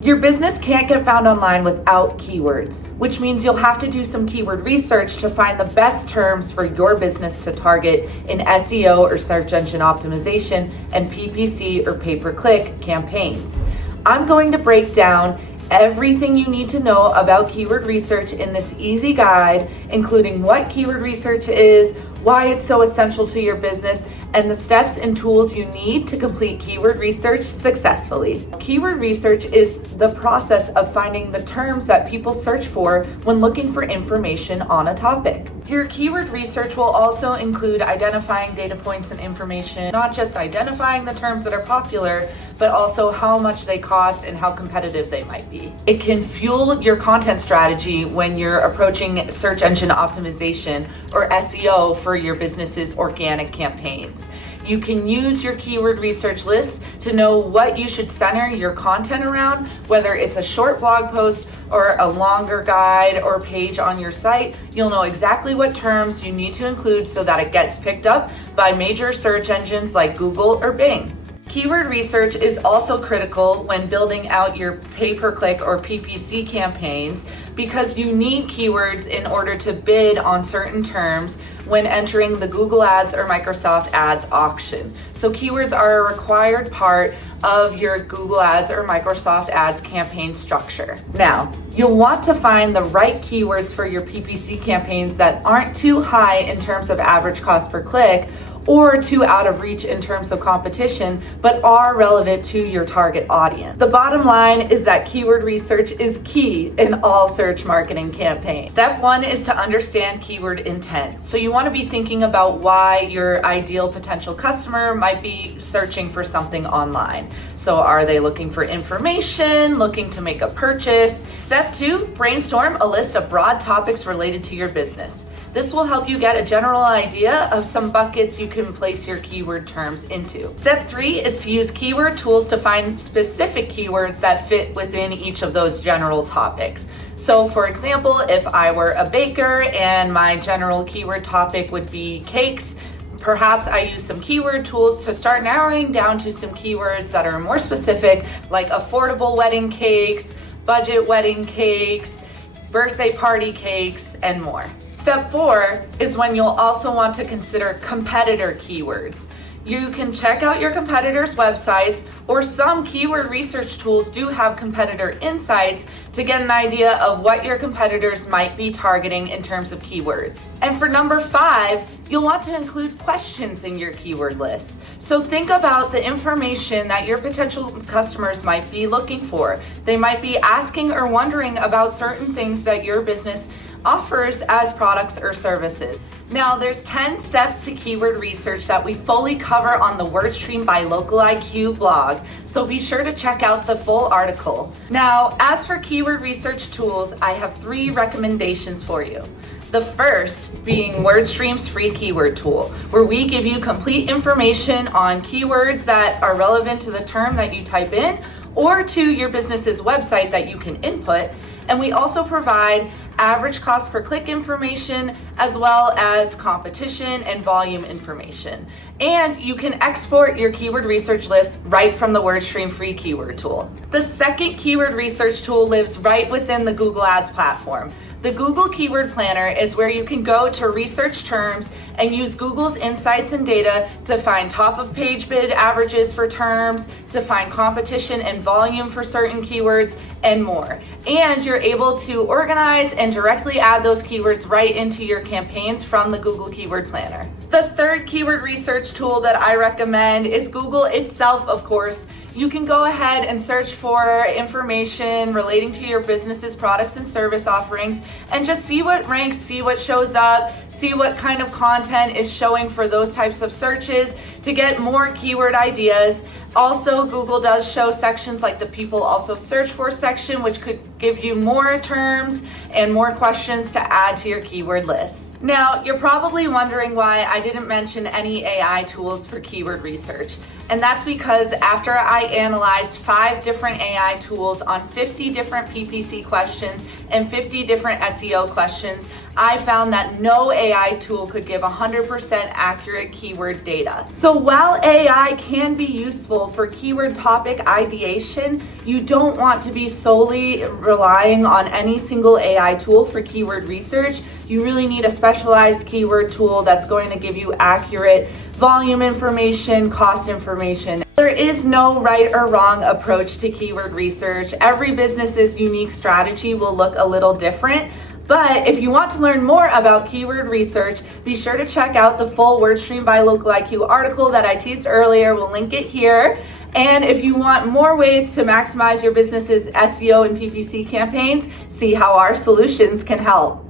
Your business can't get found online without keywords, which means you'll have to do some keyword research to find the best terms for your business to target in SEO or search engine optimization and PPC or pay-per-click campaigns. I'm going to break down everything you need to know about keyword research in this easy guide, including what keyword research is, why it's so essential to your business, and the steps and tools you need to complete keyword research successfully. Keyword research is the process of finding the terms that people search for when looking for information on a topic. Your keyword research will also include identifying data points and information, not just identifying the terms that are popular, but also how much they cost and how competitive they might be. It can fuel your content strategy when you're approaching search engine optimization or SEO for your business's organic campaigns. You can use your keyword research list to know what you should center your content around, whether it's a short blog post or a longer guide or page on your site. You'll know exactly what terms you need to include so that it gets picked up by major search engines like Google or Bing. Keyword research is also critical when building out your pay-per-click or PPC campaigns because you need keywords in order to bid on certain terms when entering the Google Ads or Microsoft Ads auction. So keywords are a required part of your Google Ads or Microsoft Ads campaign structure. Now, you'll want to find the right keywords for your PPC campaigns that aren't too high in terms of average cost per click or too out of reach in terms of competition, but are relevant to your target audience. The bottom line is that keyword research is key in all search marketing campaigns. Step one is to understand keyword intent. So you want to be thinking about why your ideal potential customer might be searching for something online. So are they looking for information, looking to make a purchase? Step two, brainstorm a list of broad topics related to your business. This will help you get a general idea of some buckets you can place your keyword terms into. Step three is to use keyword tools to find specific keywords that fit within each of those general topics. So for example, if I were a baker and my general keyword topic would be cakes, perhaps I use some keyword tools to start narrowing down to some keywords that are more specific, like affordable wedding cakes, budget wedding cakes, birthday party cakes, and more. Step four is when you'll also want to consider competitor keywords. You can check out your competitors' websites, or some keyword research tools do have competitor insights to get an idea of what your competitors might be targeting in terms of keywords. And for number five, you'll want to include questions in your keyword list. So think about the information that your potential customers might be looking for. They might be asking or wondering about certain things that your business offers as products or services. Now, there's 10 steps to keyword research that we fully cover on the WordStream by Local IQ blog, so be sure to check out the full article. Now, as for keyword research tools, I have 3 recommendations for you. The first being WordStream's free keyword tool, where we give you complete information on keywords that are relevant to the term that you type in or to your business's website that you can input. And we also provide average cost per click information as well as competition and volume information. And you can export your keyword research list right from the WordStream free keyword tool. The second keyword research tool lives right within the Google Ads platform. The Google Keyword Planner is where you can go to research terms and use Google's insights and data to find top of page bid averages for terms, to find competition and volume for certain keywords, and more. And you're able to organize and directly add those keywords right into your campaigns from the Google Keyword Planner. The third keyword research tool that I recommend is Google itself, of course. You can go ahead and search for information relating to your business's products and service offerings and just see what ranks, see what shows up, see what kind of content is showing for those types of searches to get more keyword ideas. Also, Google does show sections like the people also search for section, which could give you more terms and more questions to add to your keyword list. Now, you're probably wondering why I didn't mention any AI tools for keyword research. And that's because after I analyzed 5 different AI tools on 50 different PPC questions and 50 different SEO questions, I found that no AI tool could give 100% accurate keyword data. So while AI can be useful for keyword topic ideation, you don't want to be solely relying on any single AI tool for keyword research. You really need a specialized keyword tool that's going to give you accurate volume information, cost information. There is no right or wrong approach to keyword research. Every business's unique strategy will look a little different. But if you want to learn more about keyword research, be sure to check out the full WordStream by Local IQ article that I teased earlier. We'll link it here. And if you want more ways to maximize your business's SEO and PPC campaigns, see how our solutions can help.